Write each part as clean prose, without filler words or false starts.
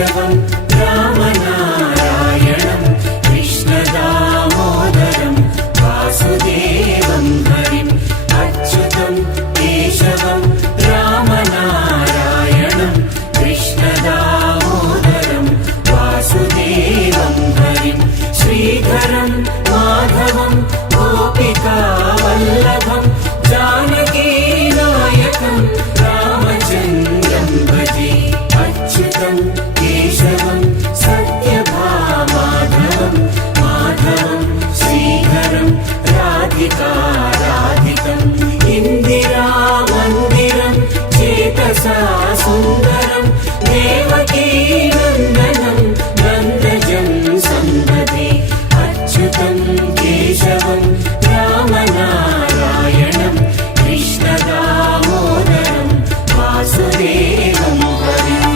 केशवं रामनारायणं कृष्णदामोदरं वासुदेवं हरिम् अच्युतं केशवं रामनारायणं कृष्णदामोदरं वासुदेवं हरिम् श्रीधरं माधवं गोपिकावल्लभं जानकीनायकं रामचन्द्रं भजे अच्युतं केशवं सत्यभामाधवं माधवं श्रीधरं राधिकाराधितम् इन्दिरामन्दिरं चेतसा सुन्दरं देवकीनन्दनं नन्दजं सम्भजे अच्युतं केशवं रामनारायणं कृष्णदामोदरं वासुदेवं हरिम्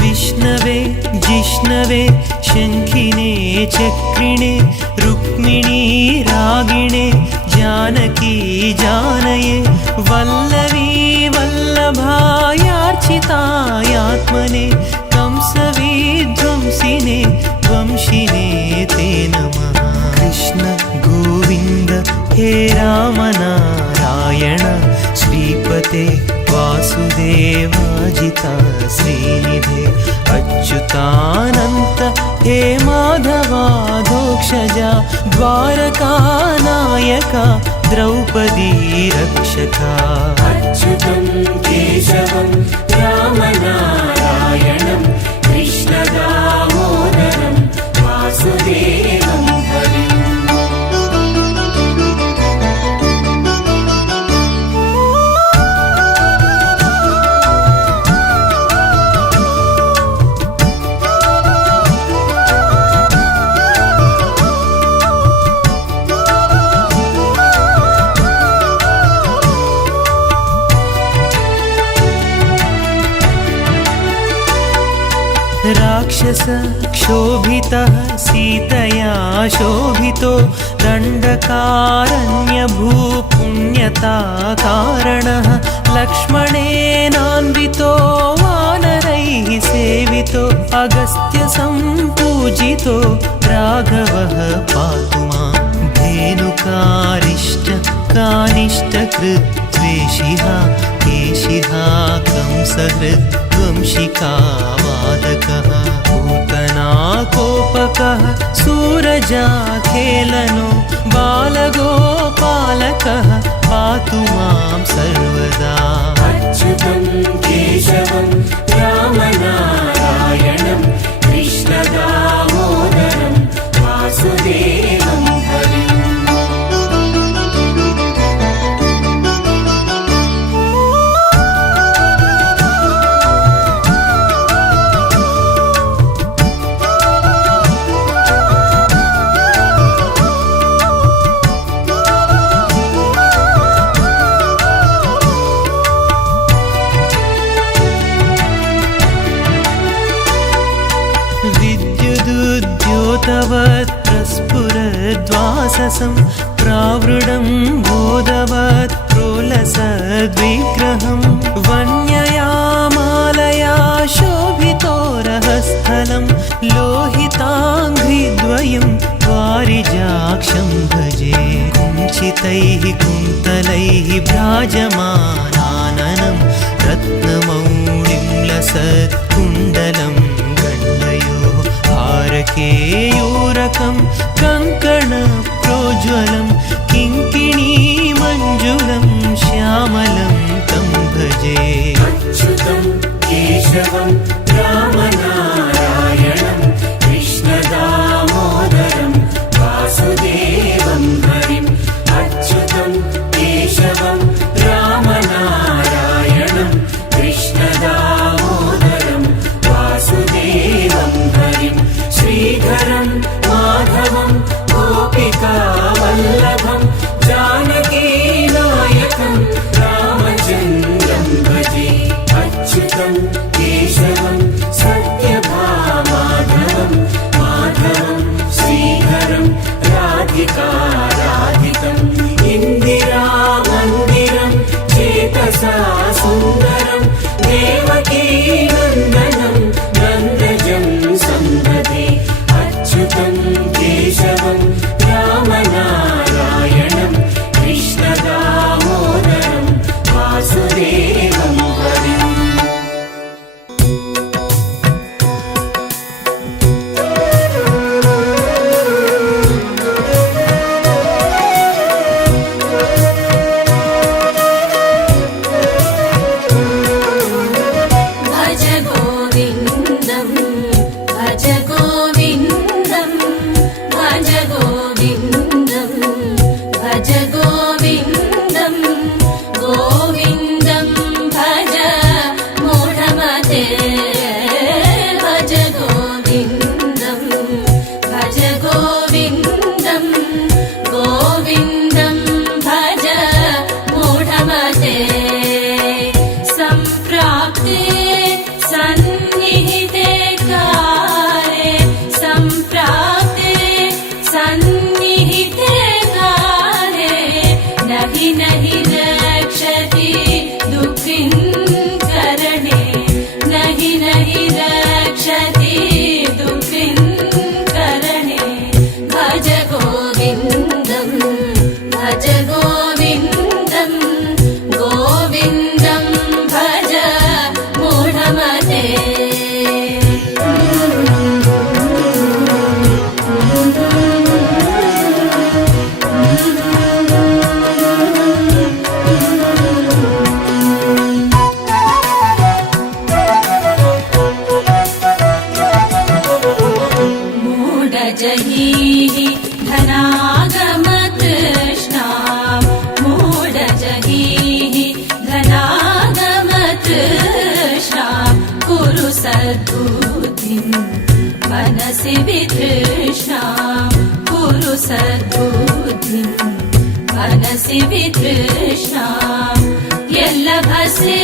विष्णवे जिष्णवे शङ्खिने चक्रिणे रुक्मिणी रागिणे जानकी जानये वल्लवी वल्लभायार्चितायात्मने कंसविध्वंसिने वंशिने ते नमः कृष्ण गोविन्द हे रामनारायण श्रीपते वासुदेवाजिता श्रीनिधे अच्युतानन्त हे माधवाधोक्षजा द्वारकानायका द्रौपदी रक्षका अच्युतं केशवं रामनारायणं कृष्णदामोदरं वासुदेवं हरिम् राक्षस क्षोभितः सीतया शोभितो दण्डकारण्यभूपुण्यता कारणः लक्ष्मणेनान्वितो वानरैः सेवितो अगस्त्यसम्पूजितो राघवः पातु मां धेनुकारिष्ट कानिष्टकृद्वेषिः केशिः कंसहृत् वंशिकावादकः पूतनाकोपकः सूरजाखेलनो बालगोपालकः पातु मां सर्वदा अच्युतं केशवं रामनारायणं कृष्णदामोदरं वासुदेवं हरिम् विद्युदुद्योतवत् प्रस्फुरद्वाससं प्रावृडं बोधवत् प्रोलसद्विग्रहं वन्यया मालया शोभितो रहस्थलं लोहिताङ्घ्रिद्वयं वारिजाक्षं भजे कुञ्चितैः कुन्तलैः भ्राजमानाननं रत्नमौळिं लसत्कुण्डलं हारकेयूरकं कङ्कणप्रोज्वलं किङ्किणीमञ्जुलं श्यामलं तं भजे अच्युतं केशवं रामनारायणं कृष्णदामोदरं वासुदेवं हरिम् अच्युतं केशवं रामनारायणं कृष्णदामोदरं वासुदेवं हरिम् श्रीधरं माधवं गोपिका केशवं रामनारायणं कृष्णदामोदरं वासुदेवं हरिम् भज गोविन्दं भज गोविन्दं भज गोविन्दं भज गोविन्दं गोविन्दं भज मूढमते भज गोविन्दं भज गोविन्दं गोविन्दं भज मूढमते सम्प्राप्ते सन्निहिते काले सम्प्राप्ते सन्निहिते काले नहि नहि रक्षति दुःखिं करणे नहि नहि रक्षति दुःखिं करणे भज गोविन्दं भज गोविन्दं गोविन्दं भज मूढमते मूढजहीः धनागमतृष्णा मूढजहीः धनागमतृष्णा कुरु सद्बुद्धिं मनसि वितृष्णा कुरु सद्बुद्धिं मनसि वितृष्णा यल्लभसे